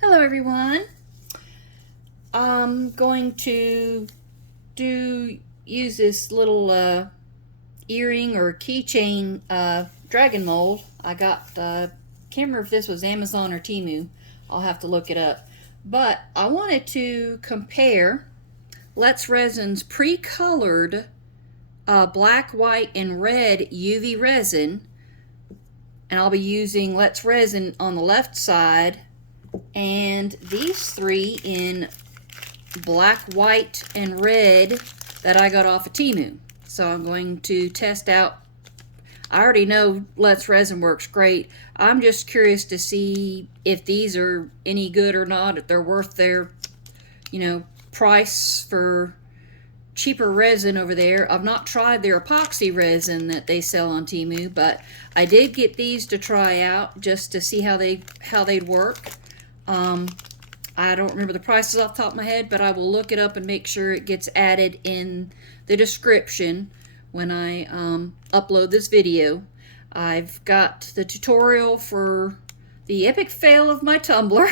Hello everyone. I'm going to use this little earring or keychain dragon mold. I got can't remember if this was Amazon or Temu. I'll have to look it up. But I wanted to compare Letsresin's pre-colored black, white, and red UV resin, and I'll be using Letsresin on the left side and these three in black, white, and red that I got off of Temu. So I'm going to test out. I already know Letsresin works great. I'm just curious to see if these are any good or not, if they're worth their, price for cheaper resin over there. I've not tried their epoxy resin that they sell on Temu, but I did get these to try out just to see how they'd work. I don't remember the prices off the top of my head, but I will look it up and make sure it gets added in the description when I upload this video. I've got the tutorial for the epic fail of my tumbler.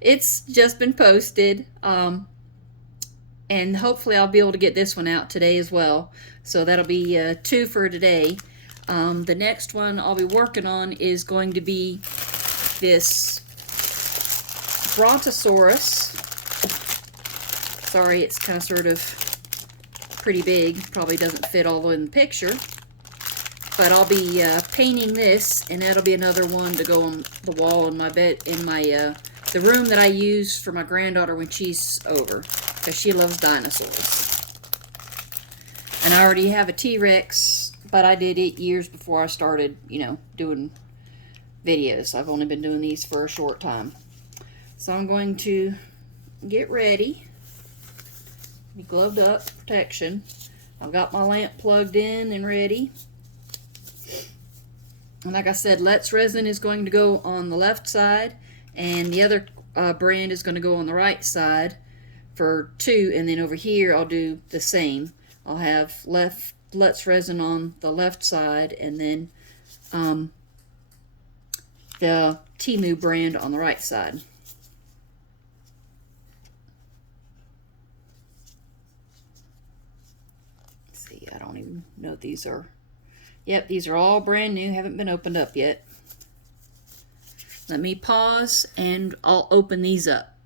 It's just been posted, and hopefully I'll be able to get this one out today as well. So that'll be 2 for today. The next one I'll be working on is going to be this Brontosaurus. Sorry, it's kind of sort of pretty big. Probably doesn't fit all in the picture. But I'll be painting this, and that'll be another one to go on the wall in my bed, in my the room that I use for my granddaughter when she's over, because she loves dinosaurs. And I already have a T-Rex, but I did it years before I started, doing videos. I've only been doing these for a short time. So I'm going to get ready. Be gloved up, protection. I've got my lamp plugged in and ready. And like I said, Letsresin is going to go on the left side, and the other brand is going to go on the right side for 2, and then over here I'll do the same. I'll have Letsresin on the left side, and then the Temu brand on the right side. I don't even know if these are. Yep, these are all brand new, haven't been opened up yet. Let me pause and I'll open these up.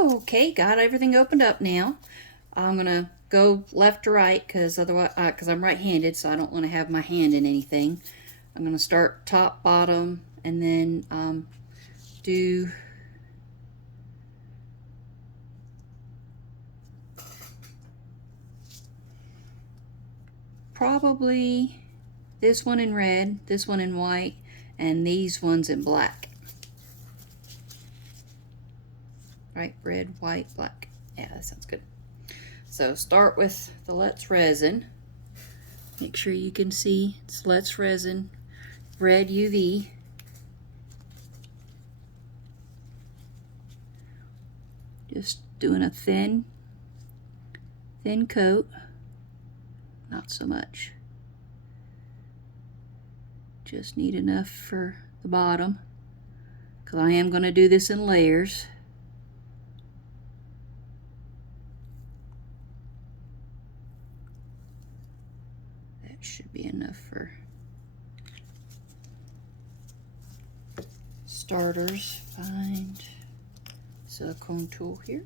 Okay, got everything opened up now. I'm gonna go left to right because otherwise, I'm right-handed, so I don't want to have my hand in anything. I'm gonna start top, bottom, and then do probably this one in red, this one in white, and these ones in black. Right, red, white, black. Yeah, that sounds good. So start with the Letsresin. Make sure you can see it's Letsresin red UV. Just doing a thin coat. Not so much. Just need enough for the bottom, because I am going to do this in layers. That should be enough for starters. Find silicone tool here.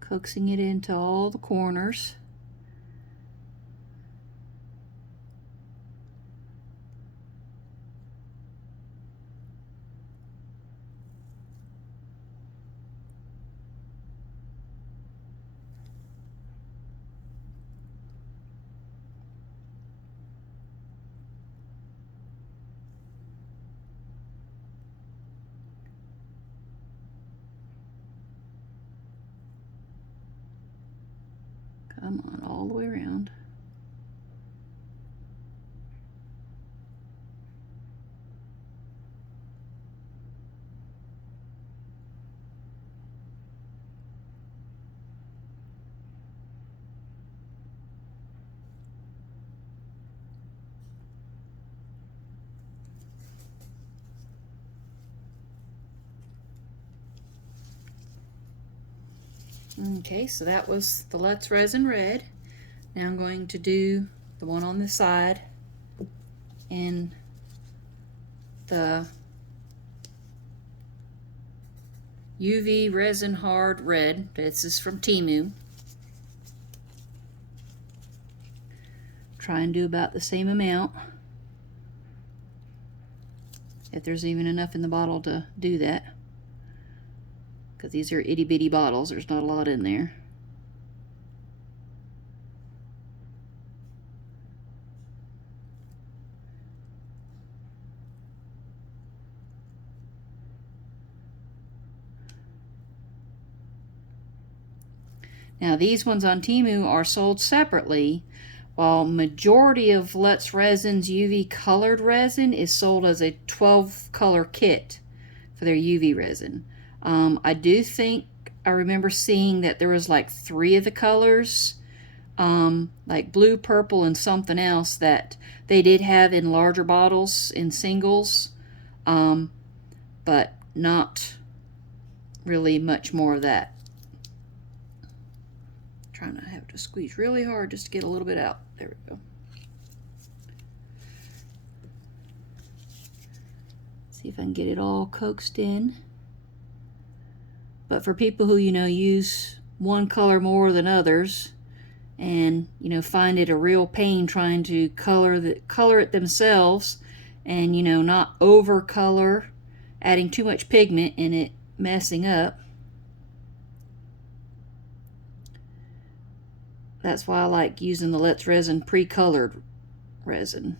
Coaxing it into all the corners. Come on, all the way around. Okay, so that was the Letsresin red. Now I'm going to do the one on the side in the UV Resin Hard Red. This is from Temu. Try and do about the same amount, if there's even enough in the bottle to do that, because these are itty bitty bottles. There's not a lot in there. Now these ones on Temu are sold separately, while majority of Letsresin's UV colored resin is sold as a 12 color kit for their UV resin. I do think I remember seeing that there was like 3 of the colors, like blue, purple, and something else that they did have in larger bottles in singles, but not really much more of that. Trying to have to squeeze really hard just to get a little bit out. There we go. See if I can get it all coaxed in. But for people who, use one color more than others, and find it a real pain trying to color it themselves, and not over color, adding too much pigment and it messing up. That's why I like using the Letsresin pre-colored resin.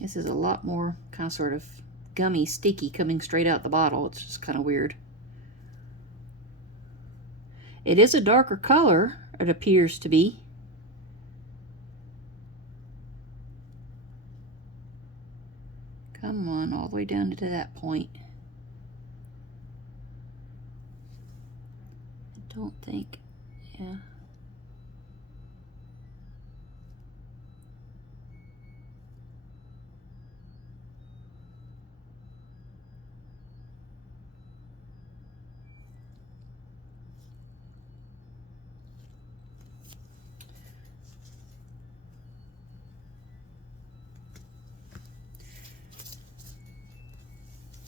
This is a lot more kind of sort of gummy, sticky coming straight out the bottle. It's just kind of weird. It is a darker color, it appears to be. Come on, all the way down to that point. I don't think, yeah.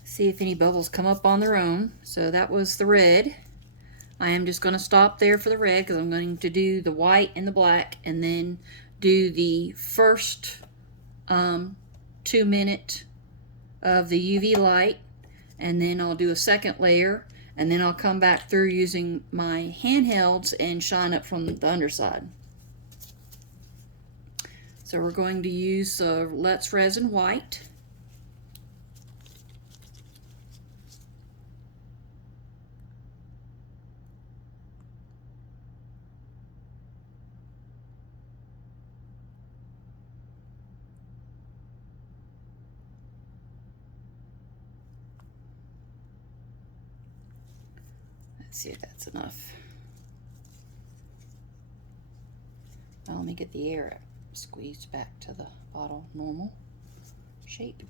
See if any bubbles come up on their own. So that was the red. I am just going to stop there for the red because I'm going to do the white and the black, and then do the first 2 minute of the UV light, and then I'll do a second layer, and then I'll come back through using my handhelds and shine up from the underside. So we're going to use Letsresin white. Let's see if that's enough. Now let me get the air squeezed back to the bottle normal shape.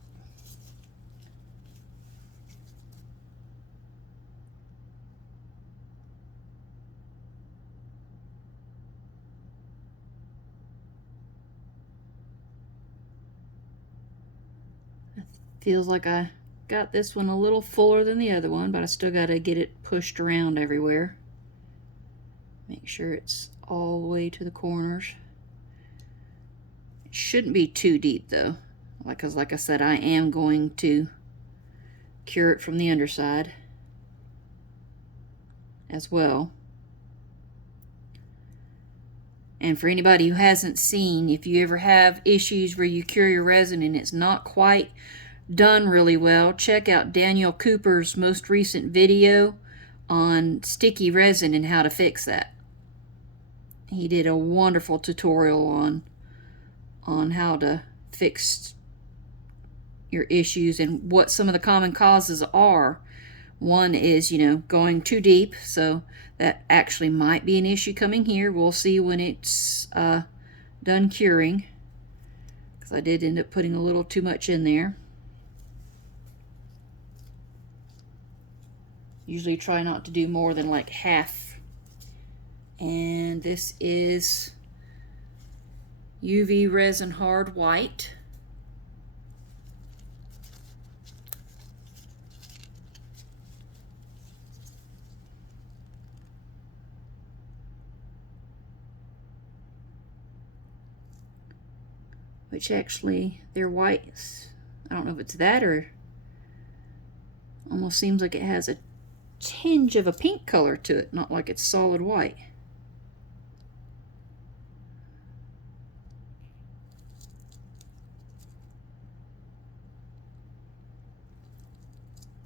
It feels like I got this one a little fuller than the other one, but I still got to get it pushed around everywhere. Make sure it's all the way to the corners. It shouldn't be too deep though, because like I said, I am going to cure it from the underside as well. And for anybody who hasn't seen, if you ever have issues where you cure your resin and it's not quite done really well, check out Daniel Cooper's most recent video on sticky resin and how to fix that. He did a wonderful tutorial on how to fix your issues and what some of the common causes are One is, you know, going too deep, so that actually might be an issue coming here. We'll see when it's done curing, because I did end up putting a little too much in there. Usually try not to do more than like half. And this is UV Resin Hard White. Which actually, their whites, I don't know if it's that or almost seems like it has a tinge of a pink color to it, not like it's solid white.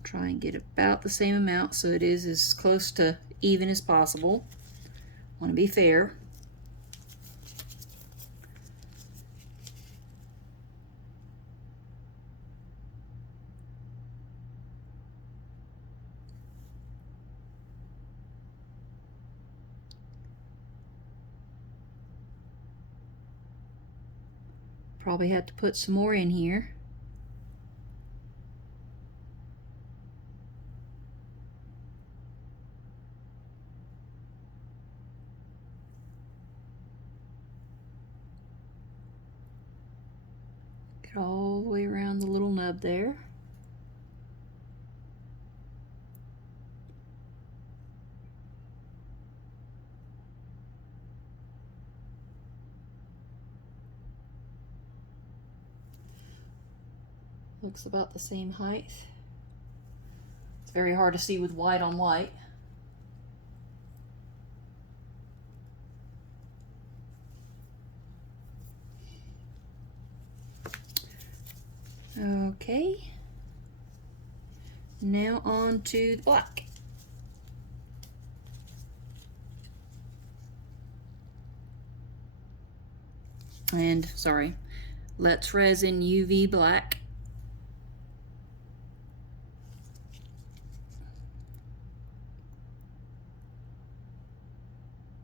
Try and get about the same amount so it is as close to even as possible. Want to be fair. Probably have to put some more in here. Get all the way around the little nub there. Looks about the same height. It's very hard to see with white on white. Okay. Now on to the black. And, sorry, Letsresin UV Black.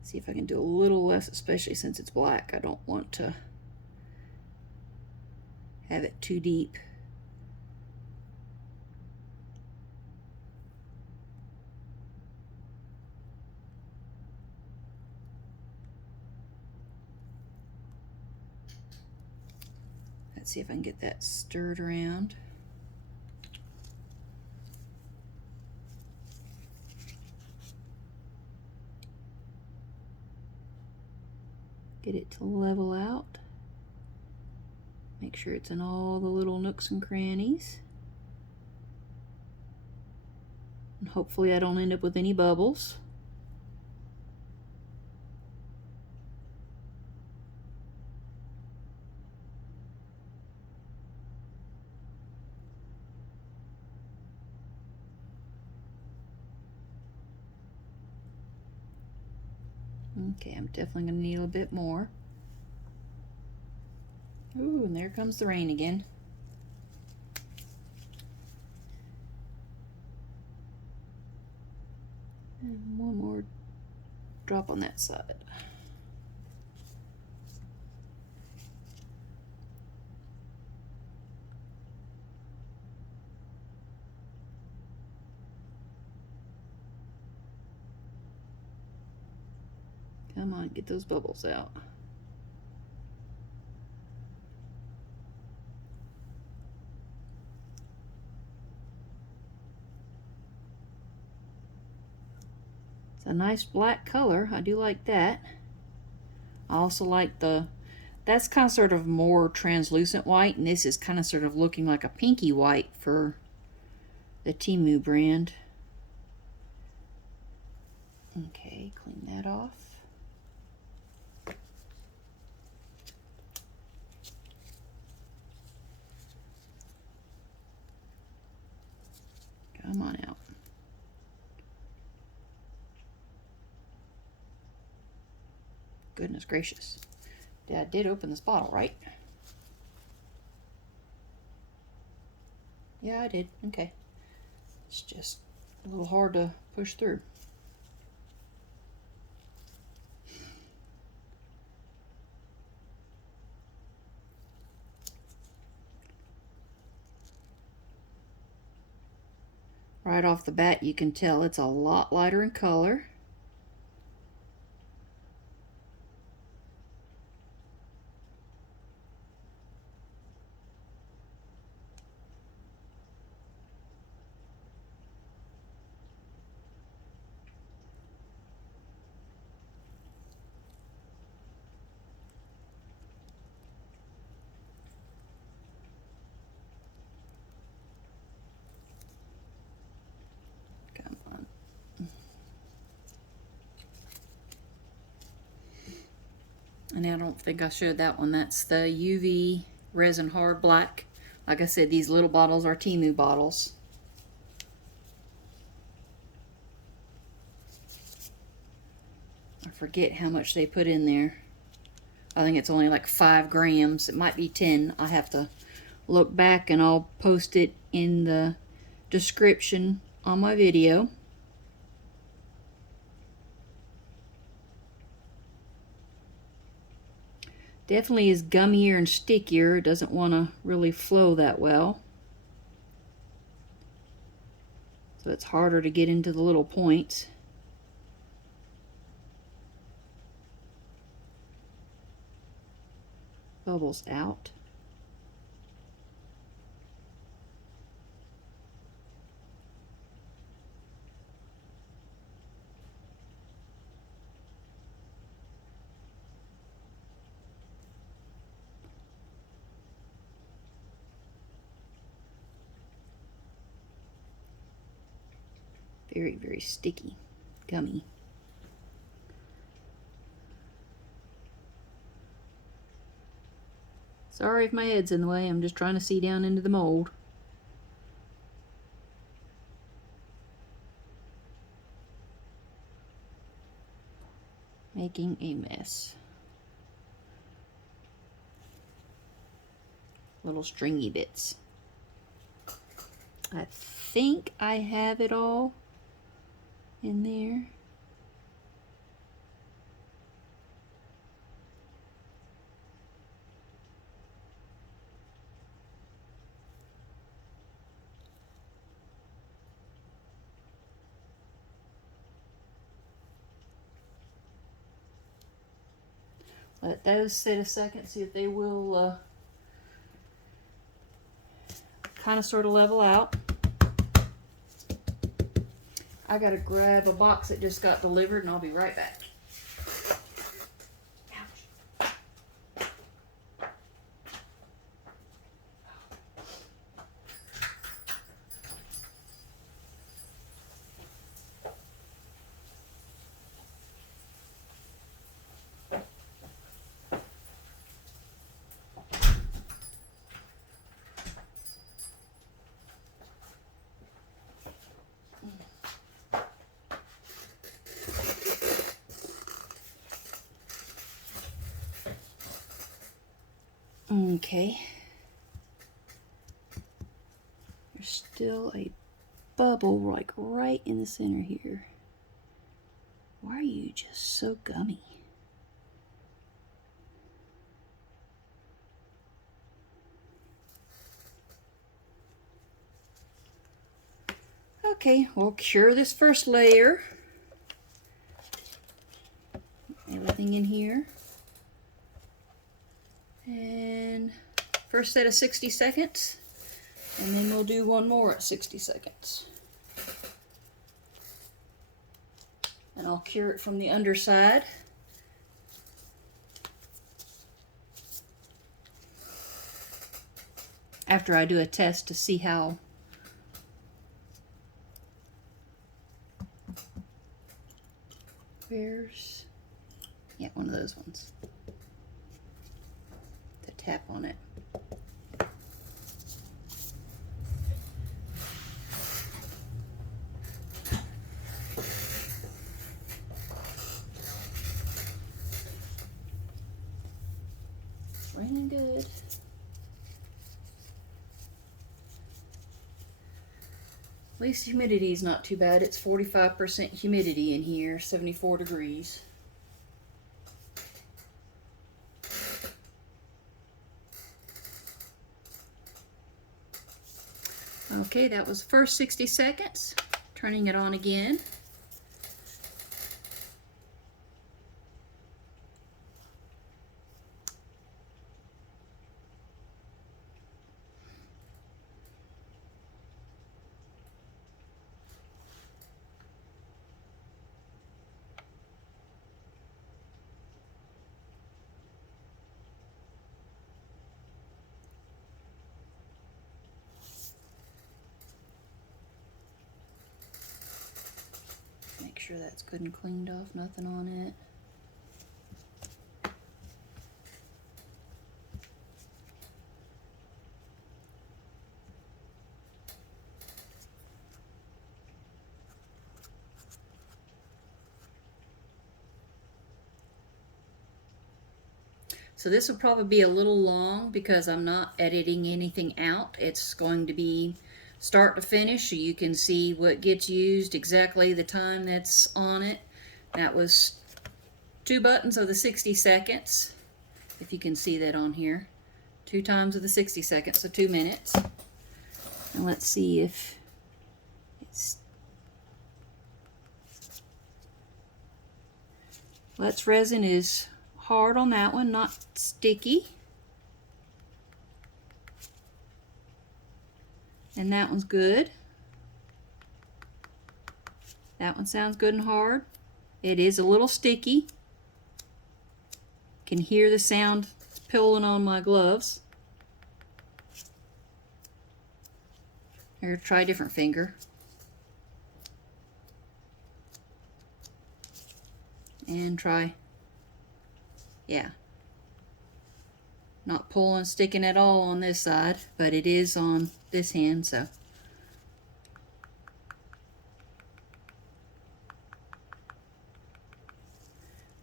See if I can do a little less, especially since it's black. I don't want to have it too deep. Let's see if I can get that stirred around. Get it to level out. Make sure it's in all the little nooks and crannies. And hopefully I don't end up with any bubbles. Okay, I'm definitely going to need a bit more. Ooh, and there comes the rain again. And one more drop on that side. Come on, get those bubbles out. It's a nice black color. I do like that. I also like that's kind of sort of more translucent white, and this is kind of sort of looking like a pinky white for the Temu brand. Okay, clean that off. Come on out. Goodness gracious. Yeah, I did open this bottle, right? Yeah, I did. Okay. Let's just a little hard to push through. Right off the bat, you can tell it's a lot lighter in color. Come on. And I don't think I showed that one. That's the UV Resin Hard Black. Like I said, these little bottles are Temu bottles. I forget how much they put in there. I think it's only like 5 grams. It might be 10. I have to look back, and I'll post it in the description on my video. Definitely is gummier and stickier. It doesn't want to really flow that well. So it's harder to get into the little points. Bubbles out. Very, very sticky, gummy. Sorry if my head's in the way, I'm just trying to see down into the mold. Making a mess. Little stringy bits. I think I have it all in there. Let those sit a second, see if they will kind of sort of level out. I gotta grab a box that just got delivered, and I'll be right back. Okay. There's still a bubble like right in the center here. Why are you just so gummy? Okay, we'll cure this first layer. Everything in here. And first set of 60 seconds. And then we'll do one more at 60 seconds. And I'll cure it from the underside. After I do a test to see how yeah, one of those ones. To tap on it. It's raining good. At least the humidity is not too bad. It's 45% humidity in here, 74 degrees. Okay, that was the first 60 seconds. Turning it on again. Make sure that's good and cleaned off, nothing on it. So this will probably be a little long because I'm not editing anything out. It's going to be start to finish so you can see what gets used, exactly the time that's on it. That was 2 buttons of the 60 seconds, if you can see that on here. 2 times of the 60 seconds, so 2 minutes. And let's see if it's... Letsresin is hard on that one, not sticky. And that one's good. That one sounds good and hard. It is a little sticky. Can hear the sound pulling on my gloves. Here, try a different finger. And try. Yeah. Not pulling, sticking at all on this side, but it is on this hand, so.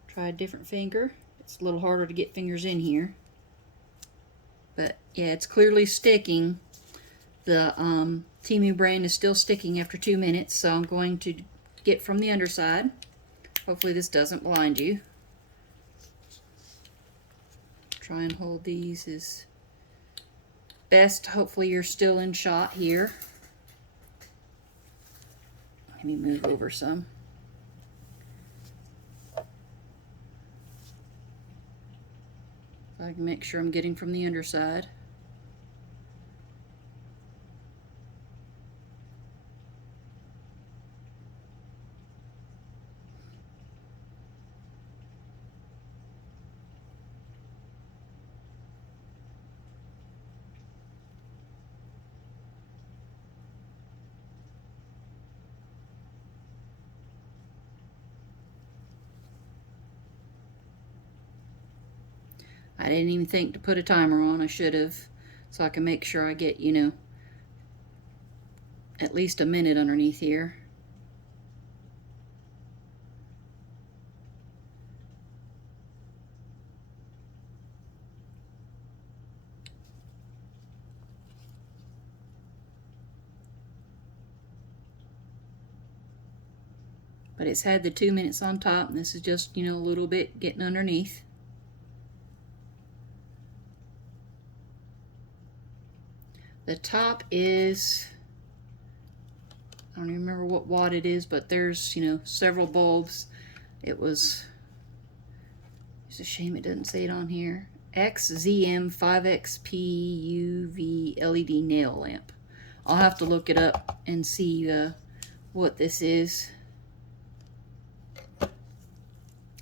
Try a different finger. It's a little harder to get fingers in here. But yeah, it's clearly sticking. The Temu brand is still sticking after 2 minutes, so I'm going to get from the underside. Hopefully this doesn't blind you. Try and hold these as best. Hopefully you're still in shot here. Let me move over some. So I can make sure I'm getting from the underside. I didn't even think to put a timer on. I should have, so I can make sure I get, you know, at least a minute underneath here. But it's had the 2 minutes on top, and this is just, you know, a little bit getting underneath. The top is, I don't even remember what watt it is, but there's, you know, several bulbs. It was, it's a shame it doesn't say it on here. XZM 5XP UV LED nail lamp. I'll have to look it up and see what this is.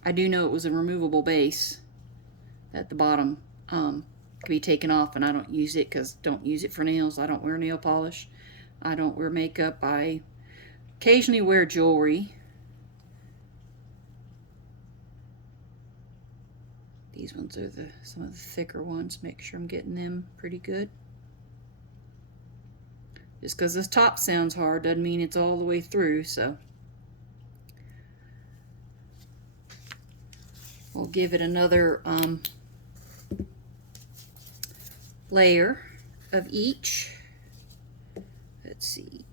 I do know it was a removable base at the bottom. Could be taken off, and I don't use it because don't use it for nails. I don't wear nail polish. I don't wear makeup. I occasionally wear jewelry. These ones are some of the thicker ones. Make sure I'm getting them pretty good. Just because this top sounds hard doesn't mean it's all the way through, so. We'll give it another layer of each. Let's see.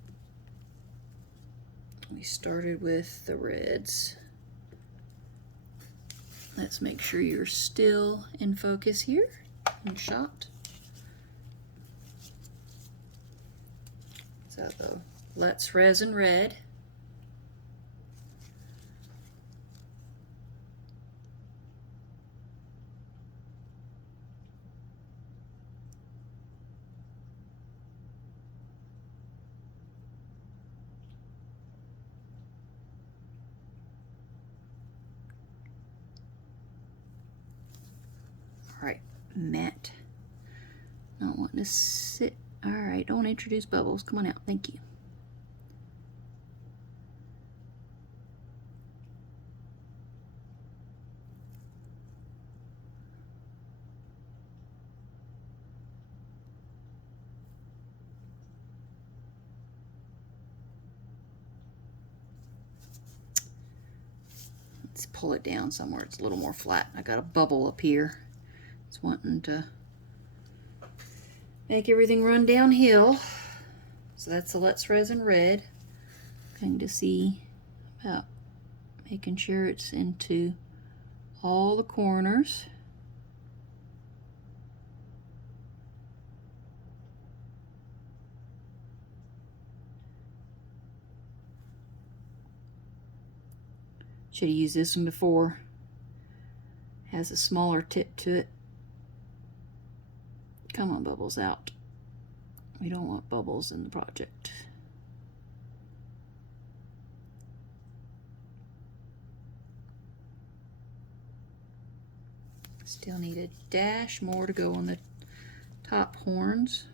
We started with the reds. Let's make sure you're still in focus here, in shot. So the Letsresin red. All right, matte. Not wanting to sit. All right, don't introduce bubbles. Come on out. Thank you. Let's pull it down somewhere it's a little more flat. I got a bubble up here. It's wanting to make everything run downhill. So that's the Letsresin red. Going to see about making sure it's into all the corners. Should have used this one before. Has a smaller tip to it. Come on, bubbles out. We don't want bubbles in the project. Still need a dash more to go on the top horns.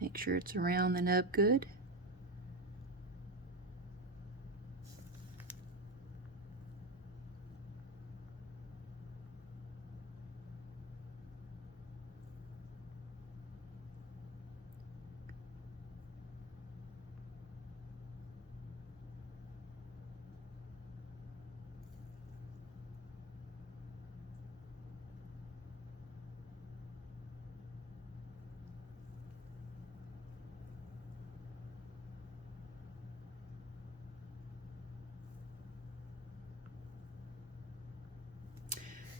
Make sure it's around the nub good.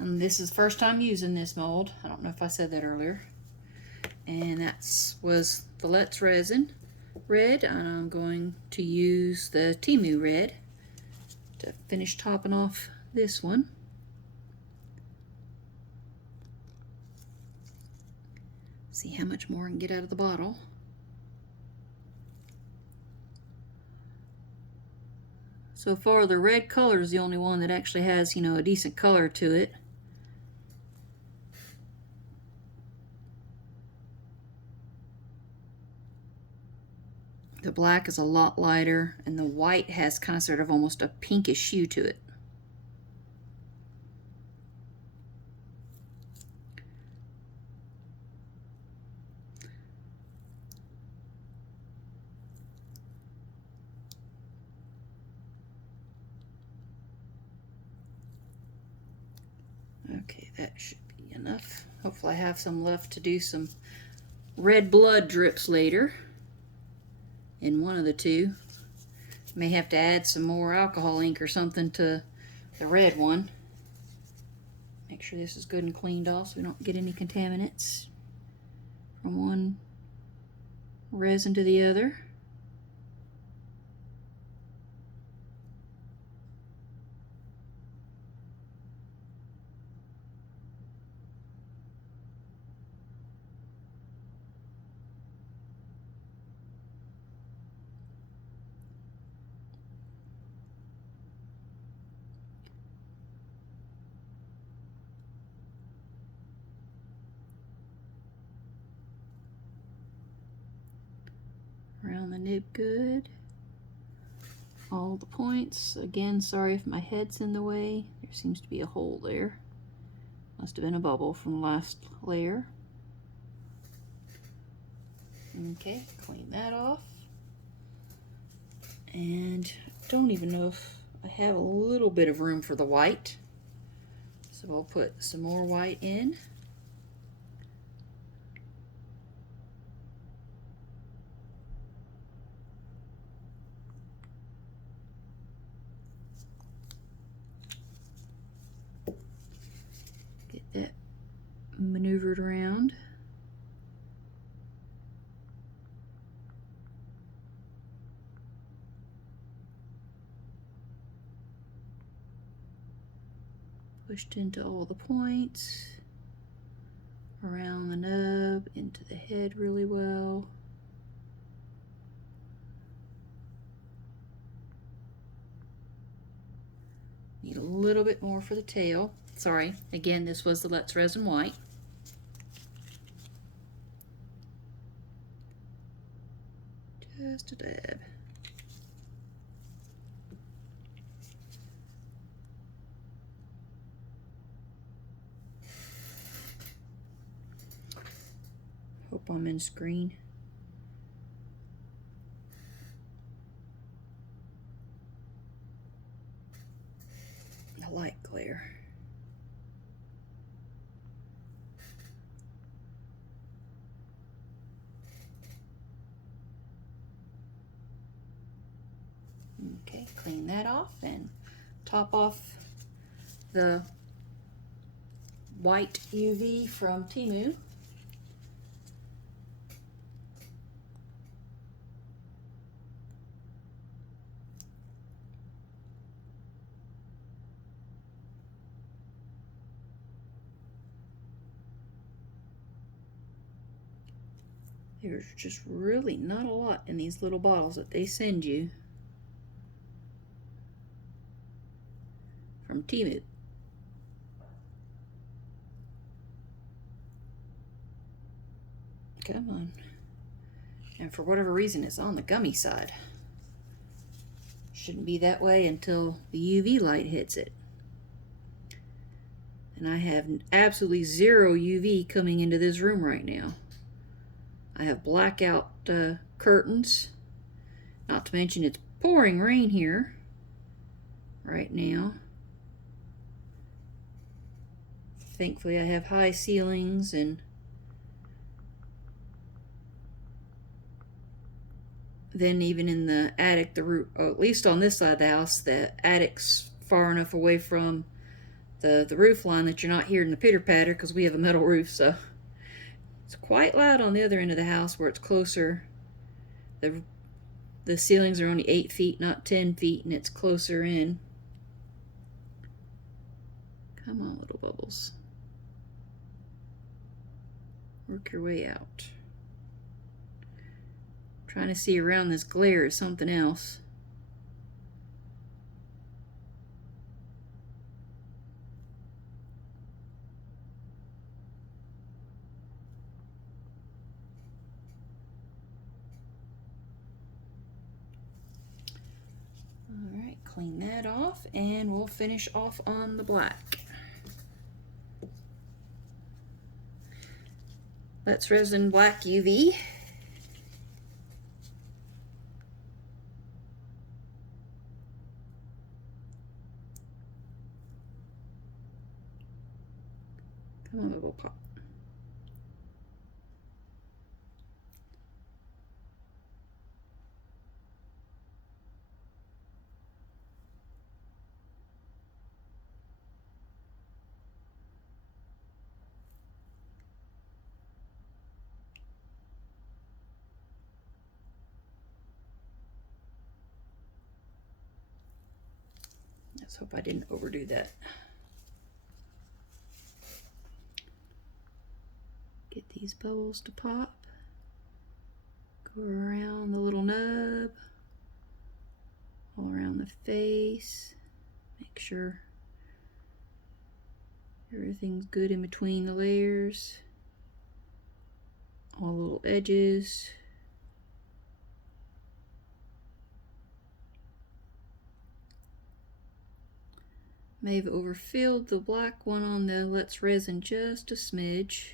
And this is the first time using this mold. I don't know if I said that earlier. And that was the Letsresin red. And I'm going to use the Temu red to finish topping off this one. See how much more I can get out of the bottle. So far the red color is the only one that actually has, a decent color to it. The black is a lot lighter, and the white has kind of sort of almost a pinkish hue to it. Okay, that should be enough. Hopefully I have some left to do some red blood drips later. In one of the two. May have to add some more alcohol ink or something to the red one. Make sure this is good and cleaned off so we don't get any contaminants from one resin to the other. Around the nib good. All the points. Again, sorry if my head's in the way. There seems to be a hole there. Must have been a bubble from the last layer. Okay, clean that off. And don't even know if I have a little bit of room for the white, so we'll put some more white in. Get that maneuvered around. Pushed into all the points, around the nub, into the head really well. Need a little bit more for the tail. Sorry, again, this was the Letsresin white. Just a dab. Hope I'm in screen. The light glare. Okay, clean that off and top off the white UV from Temu. There's just really not a lot in these little bottles that they send you from Temu. Come on. And for whatever reason, it's on the gummy side. Shouldn't be that way until the UV light hits it. And I have absolutely zero UV coming into this room right now. I have blackout curtains, not to mention it's pouring rain here right now. Thankfully I have high ceilings, and then even in the attic, the roof, or at least on this side of the house, the attic's far enough away from the roof line that you're not hearing the pitter patter because we have a metal roof, so it's quite loud on the other end of the house where it's closer. The ceilings are only 8 feet, not 10 feet, and it's closer in. Come on, little bubbles. Work your way out. Trying to see around this glare is something else. Alright, clean that off and we'll finish off on the black. Letsresin Black UV. Come on, little pop. Let's hope I didn't overdo that. Get these bubbles to pop. Go around the little nub, all around the face. Make sure everything's good in between the layers. All the little edges. May have overfilled the black one on the Letsresin just a smidge.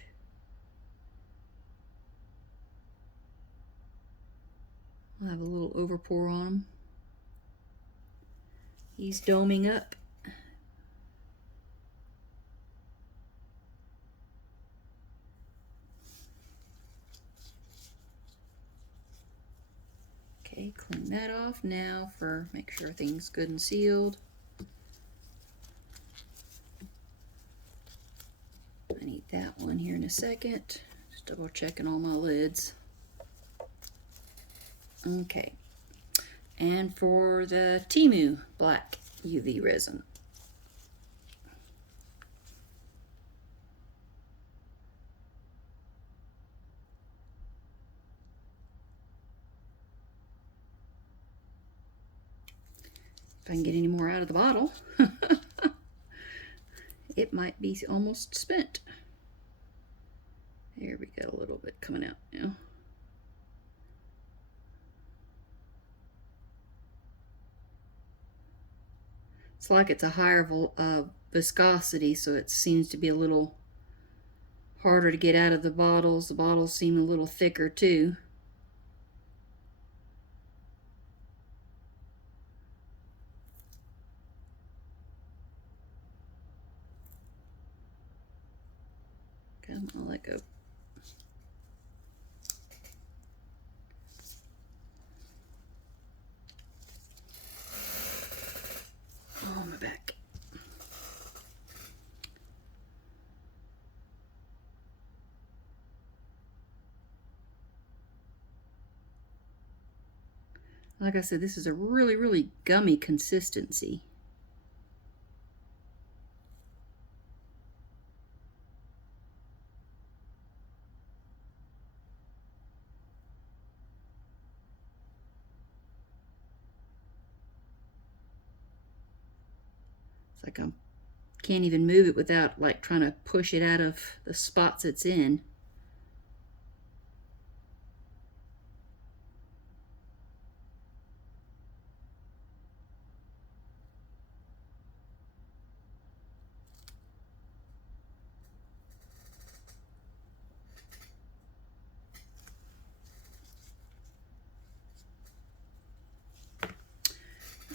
I'll have a little overpour on them. He's doming up. Okay, clean that off now for make sure everything's good and sealed. I need that one here in a second. Just double checking all my lids. Okay. And for the Temu black UV resin. If I can get any more out of the bottle. It might be almost spent. Here we got a little bit coming out now. It's like it's a higher viscosity, so it seems to be a little harder to get out of the bottles. The bottles seem a little thicker too. Come on, let go. Oh, my back. Like I said, this is a really, really gummy consistency. It's like I can't even move it without like trying to push it out of the spots it's in.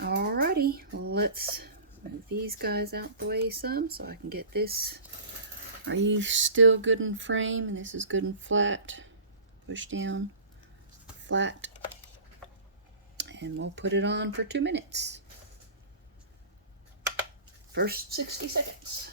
Alrighty, let's move these guys out the way some so I can get this. Are you still good in frame? And this is good and flat. Push down, flat. And we'll put it on for 2 minutes. First 60 seconds.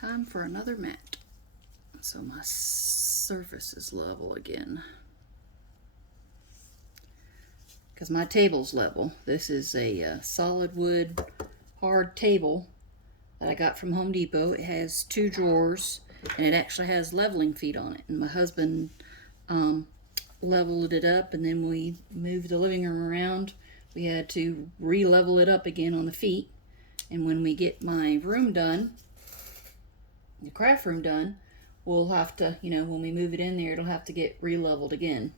Time for another mat. So my surface is level again. Because my table's level. This is a solid wood hard table that I got from Home Depot. It has 2 drawers and it actually has leveling feet on it. And my husband leveled it up, and then we moved the living room around. We had to re-level it up again on the feet. And when we get my room done, the craft room done, we'll have to, when we move it in there, it'll have to get re-leveled again.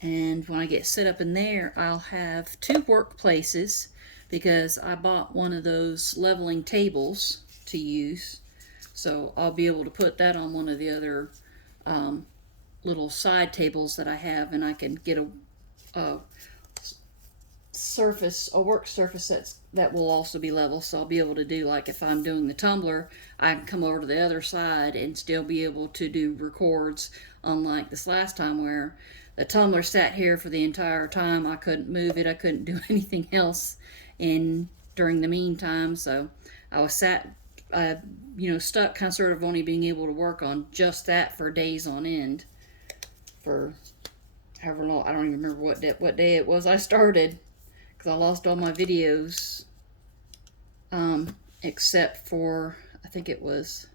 And when I get set up in there, I'll have 2 workplaces because I bought one of those leveling tables to use. So I'll be able to put that on one of the other little side tables that I have, and I can get a work surface that will also be level. So I'll be able to do, like if I'm doing the tumbler, I can come over to the other side and still be able to do records, unlike this last time where the tumbler sat here for the entire time. I couldn't move it. I couldn't do anything else during the meantime. So I was stuck, kind of sort of only being able to work on just that for days on end. For however long, I don't even remember what day it was I started, because I lost all my videos, except for, I think it was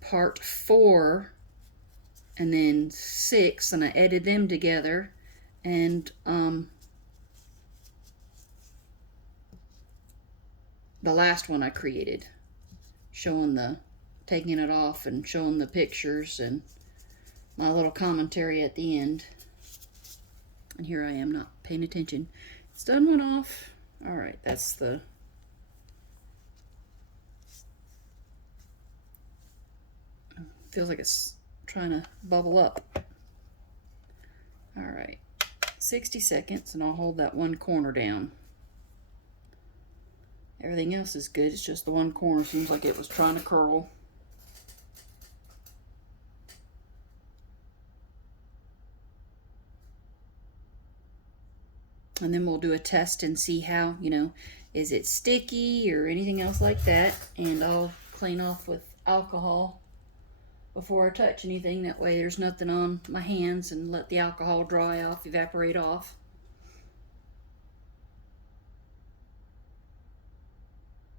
part 4 and then 6, and I edited them together, and the last one I created, showing taking it off and showing the pictures and my little commentary at the end. And here I am not paying attention. It's done, went off. All right, that's the feels like it's trying to bubble up. All right, 60 seconds and I'll hold that one corner down. Everything else is good, it's just the one corner seems like it was trying to curl. And then we'll do a test and see how, is it sticky or anything else like that. And I'll clean off with alcohol before I touch anything. That way there's nothing on my hands, and let the alcohol dry off, evaporate off.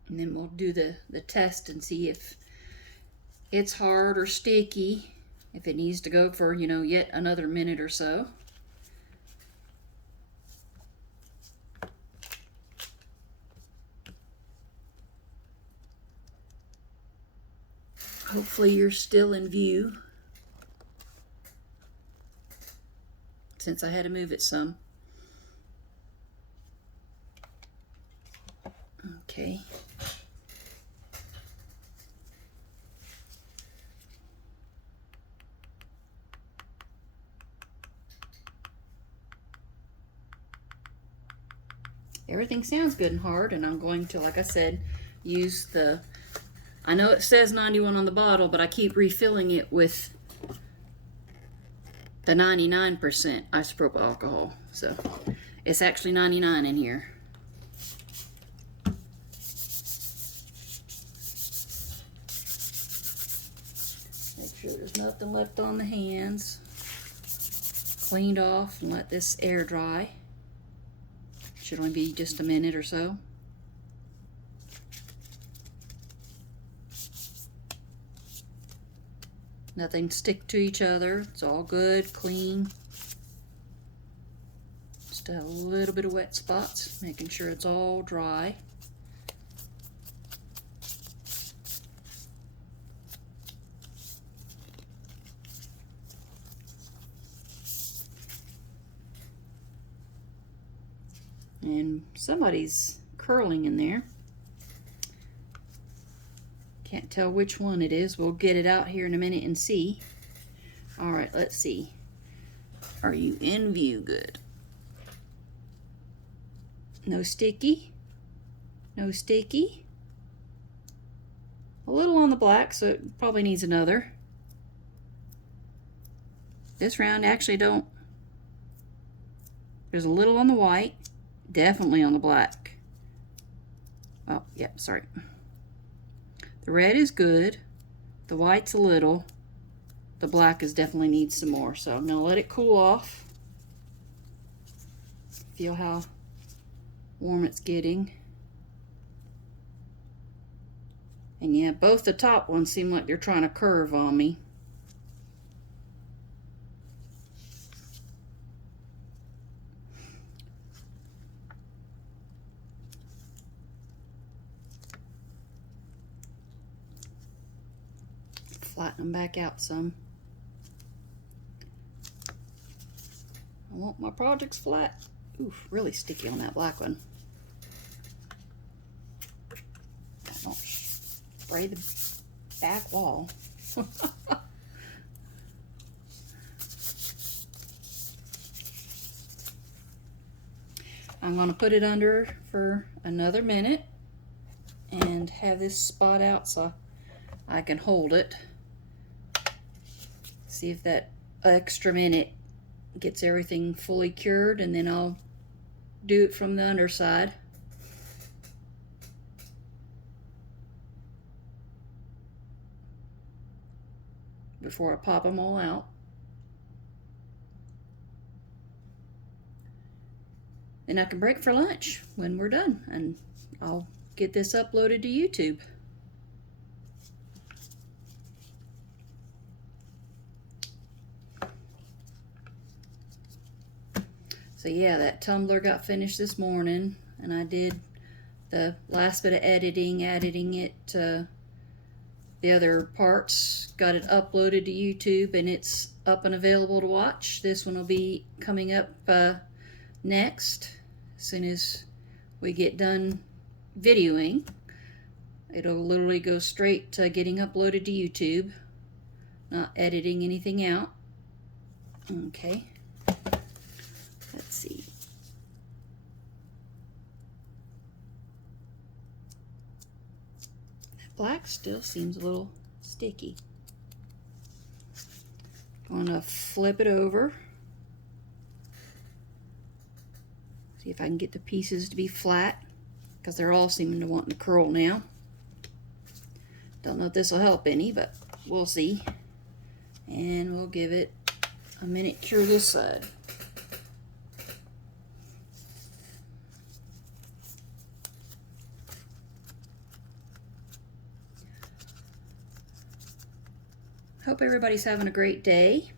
And then we'll do the test and see if it's hard or sticky, if it needs to go for, yet another minute or so. Hopefully you're still in view, since I had to move it some. Okay. Everything sounds good and hard, and I'm going to, like I said, use I know it says 91 on the bottle, but I keep refilling it with the 99% isopropyl alcohol. So it's actually 99 in here. Make sure there's nothing left on the hands. Cleaned off and let this air dry. Should only be just a minute or so. Nothing stick to each other. It's all good, clean. Just a little bit of wet spots, making sure it's all dry. And somebody's curling in there. Can't tell which one it is. We'll get it out here in a minute and see. All right, let's see. Are you in view good? No sticky? No sticky? A little on the black, so it probably needs another. This round actually don't. There's a little on the white, definitely on the black. Oh, yep, sorry. The red is good, the white's a little, the black is definitely needs some more. So I'm gonna let it cool off. Feel how warm it's getting. And yeah, both the top ones seem like they're trying to curve on me. Flatten them back out some. I want my projects flat. Oof, really sticky on that black one. Don't spray the back wall. I'm going to put it under for another minute and have this spot out so I can hold it. See if that extra minute gets everything fully cured, and then I'll do it from the underside. Before I pop them all out. Then I can break for lunch when we're done, and I'll get this uploaded to YouTube. So yeah, that tumbler got finished this morning, and I did the last bit of editing, adding it to the other parts, got it uploaded to YouTube, and it's up and available to watch. This one will be coming up next. As soon as we get done videoing, it'll literally go straight to getting uploaded to YouTube, not editing anything out. Okay, let's see. That black still seems a little sticky. I'm gonna flip it over. See if I can get the pieces to be flat, because they're all seeming to want to curl now. Don't know if this will help any, but we'll see. And we'll give it a minute, cure this side. Hope everybody's having a great day.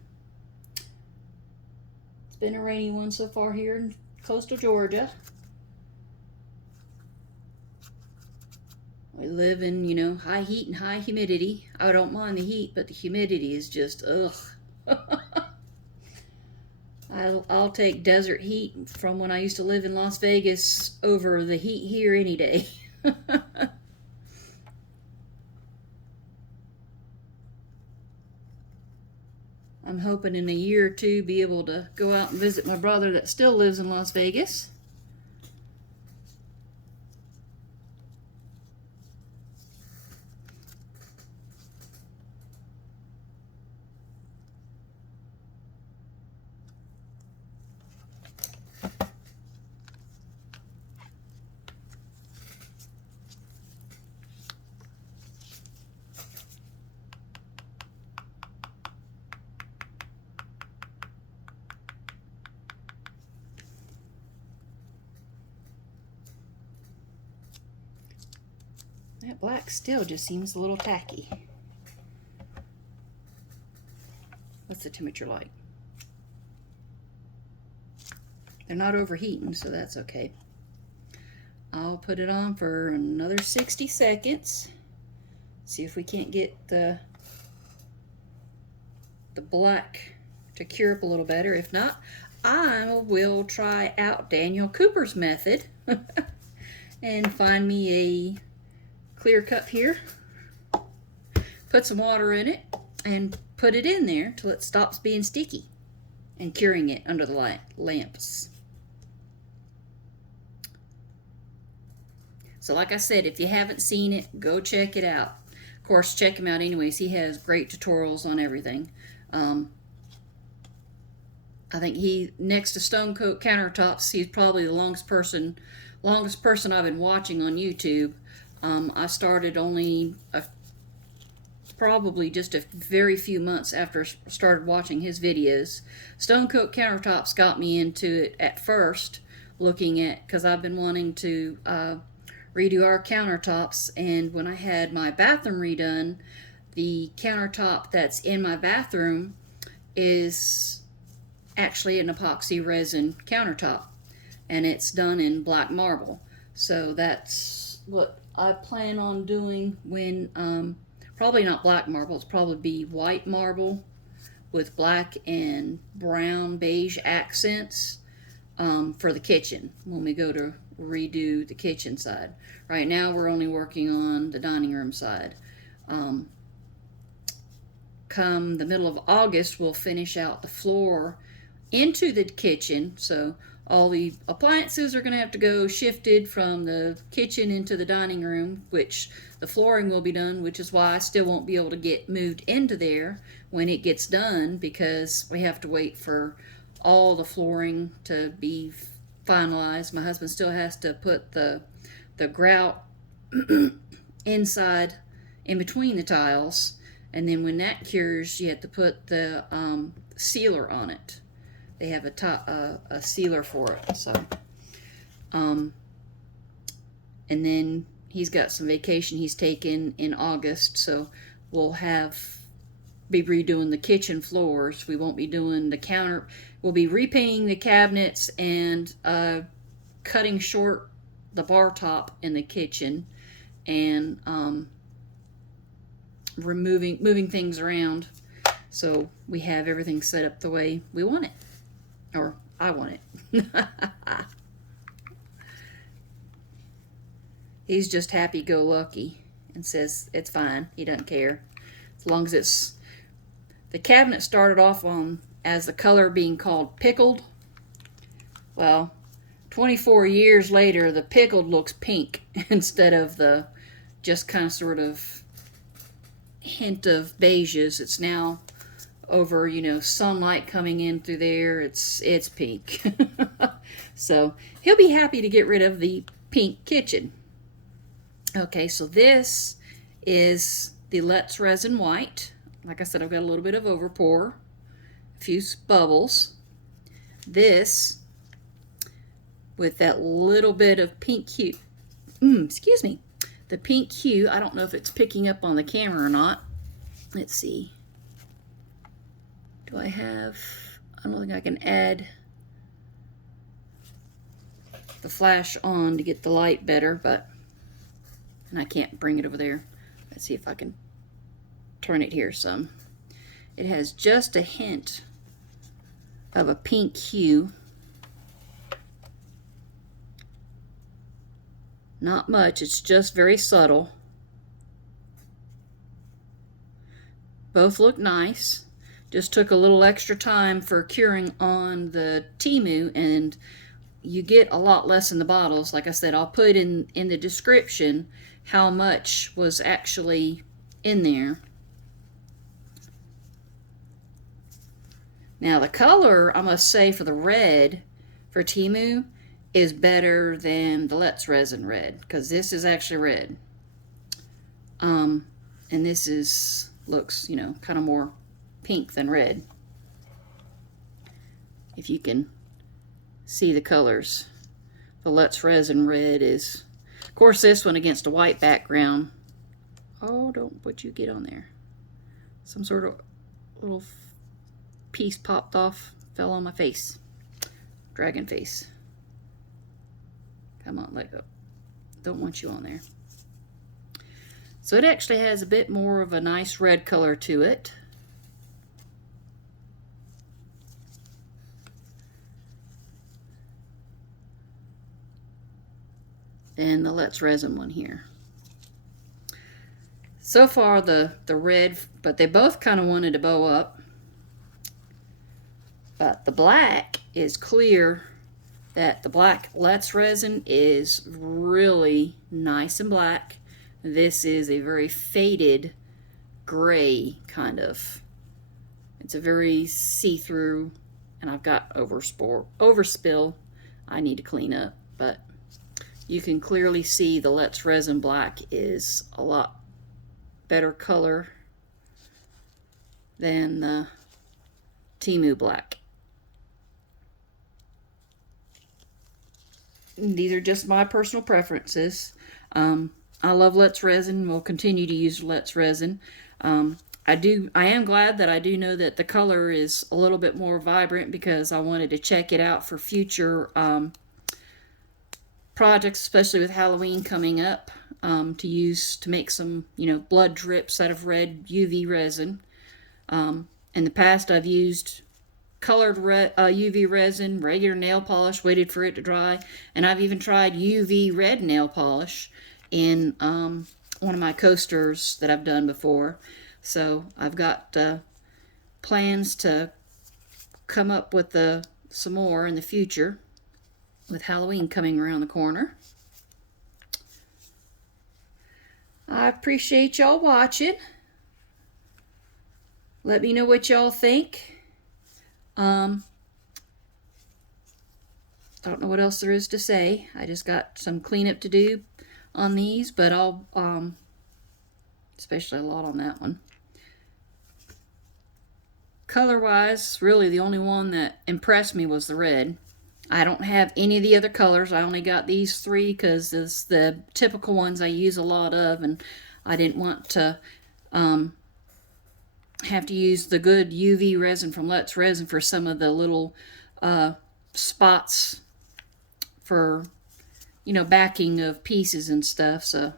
It's been a rainy one so far here in coastal Georgia. We live in, you know, high heat and high humidity. I don't mind the heat, but the humidity is just, ugh. I'll take desert heat from when I used to live in Las Vegas over the heat here any day. I'm hoping in a year or two be able to go out and visit my brother that still lives in Las Vegas. That black still just seems a little tacky. What's the temperature like? They're not overheating, so that's okay. I'll put it on for another 60 seconds. See if we can't get the black to cure up a little better. If not, I will try out Daniel Cooper's method and find me a clear cup here, put some water in it, and put it in there till it stops being sticky and curing it under the lamps. So like I said, if you haven't seen it, go check it out. Of course, check him out anyways. He has great tutorials on everything. I think next to Stone Coat Countertops, he's probably the longest person I've been watching on YouTube. I started only probably just a very few months after I started watching his videos. Stone Coat Countertops got me into it at first, looking at, because I've been wanting to redo our countertops, and when I had my bathroom redone, the countertop that's in my bathroom is actually an epoxy resin countertop, and it's done in black marble. So that's what I plan on doing when, probably not black marble, it's probably be white marble with black and brown beige accents for the kitchen when we go to redo the kitchen side. Right now we're only working on the dining room side. Come the middle of August, we'll finish out the floor into the kitchen, so all the appliances are going to have to go shifted from the kitchen into the dining room, which the flooring will be done, which is why I still won't be able to get moved into there when it gets done, because we have to wait for all the flooring to be finalized. My husband still has to put the grout inside in between the tiles, and then when that cures, you have to put the sealer on it. They have a sealer for it. So, and then he's got some vacation he's taken in August, so we'll be redoing the kitchen floors. We won't be doing the counter. We'll be repainting the cabinets and cutting short the bar top in the kitchen and moving things around, so we have everything set up the way we want it, or I want it. He's just happy-go-lucky and says it's fine. He doesn't care as long as it's. The cabinet started off on as the color being called pickled. Well, 24 years later, the pickled looks pink instead of the just kind of sort of hint of beiges. It's now over, you know, sunlight coming in through there. It's pink. So he'll be happy to get rid of the pink kitchen. Okay, so this is the Letsresin white. Like I said, I've got a little bit of overpour, a few bubbles. This with that little bit of pink hue. Excuse me. The pink hue, I don't know if it's picking up on the camera or not. Let's see. I don't think I can add the flash on to get the light better, and I can't bring it over there. Let's see if I can turn it here some. It has just a hint of a pink hue. Not much, it's just very subtle. Both look nice. Just took a little extra time for curing on the Temu, and you get a lot less in the bottles. Like I said, I'll put in the description how much was actually in there. Now the color, I must say, for the red for Temu is better than the Letsresin red, because this is actually red. And this looks, you know, kind of more pink than red. If you can see the colors. The Letsresin red is, of course, this one against a white background. Oh, don't what you get on there. Some sort of little piece popped off, fell on my face. Dragon face. Come on, let go. Don't want you on there. So it actually has a bit more of a nice red color to it. And the Letsresin one here. So far the red, but they both kind of wanted to bow up. But the black is clear, that the black Letsresin is really nice and black. This is a very faded gray kind of. It's a very see-through, and I've got overspill I need to clean up, but you can clearly see the Letsresin black is a lot better color than the Temu black. These are just my personal preferences. I love Letsresin. We'll continue to use Letsresin. I am glad that I do know that the color is a little bit more vibrant, because I wanted to check it out for future projects, especially with Halloween coming up, to use to make some, you know, blood drips out of red UV resin. In the past, I've used colored UV resin, regular nail polish, waited for it to dry, and I've even tried UV red nail polish in one of my coasters that I've done before. So I've got plans to come up with some more in the future, with Halloween coming around the corner. I appreciate y'all watching. Let me know what y'all think. Don't know what else there is to say. I just got some cleanup to do on these, but I'll especially a lot on that one. Color-wise, really the only one that impressed me was the red. I don't have any of the other colors. I only got these three because it's the typical ones I use a lot of, and I didn't want to have to use the good UV resin from Letsresin for some of the little spots for you know, backing of pieces and stuff. So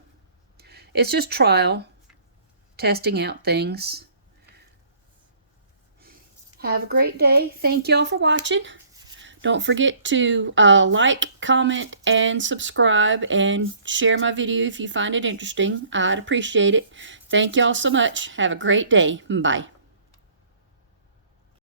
it's just trial, testing out things. Have a great day. Thank y'all for watching. Don't forget to like, comment, and subscribe, and share my video if you find it interesting. I'd appreciate it. Thank y'all so much. Have a great day. Bye.